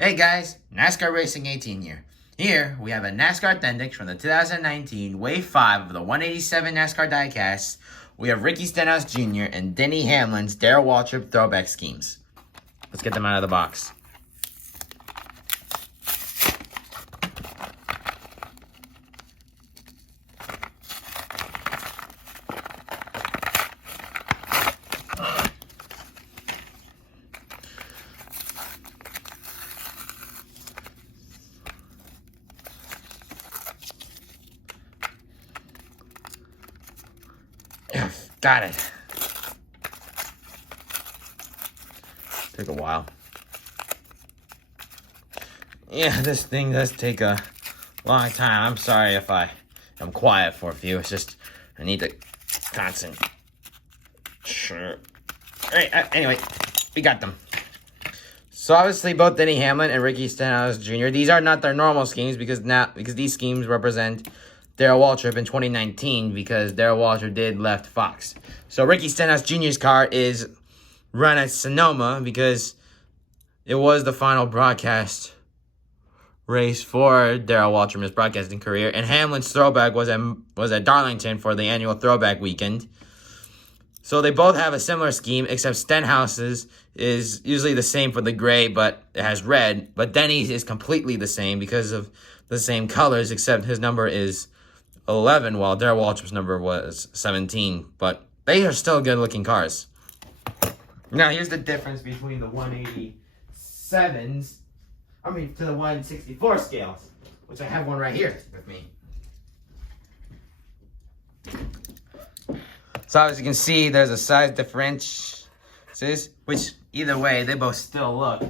Hey guys, NASCAR Racing 18 here. Here we have a NASCAR Authentic from the 2019 Wave 5 of the 187 NASCAR Diecasts. We have Ricky Stenhouse Jr. and Denny Hamlin's Darrell Waltrip throwback schemes. Let's get them out of the box. Got it. Took a while. Yeah, this thing does take a long time. I'm sorry if I'm quiet for a few. It's just I need to concentrate. Sure. Alright, anyway, we got them. So obviously both Denny Hamlin and Ricky Stenhouse Jr. These are not their normal schemes because these schemes represent Darrell Waltrip in 2019 because Darrell Waltrip did left Fox. So Ricky Stenhouse Jr.'s car is run at Sonoma because it was the final broadcast race for Darrell Waltrip's broadcasting career, and Hamlin's throwback was at Darlington for the annual throwback weekend. So they both have a similar scheme, except Stenhouse's is usually the same for the gray, but it has red. But Denny's is completely the same because of the same colors, except his number is 11, while Darrell Waltrip's number was 17. But they are still good-looking cars. Now, here's the difference between the 187s, to the 164 scales, which I have one right here with me. So as you can see, there's a size difference, which either way, they both still look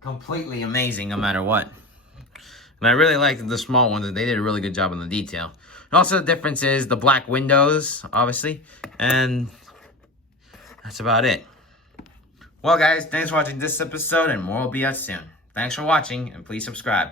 completely amazing no matter what. And I really liked the small ones. They did a really good job on the detail. And also the difference is the black windows, obviously. And that's about it. Well, guys, thanks for watching this episode, and more will be out soon. Thanks for watching, and please subscribe.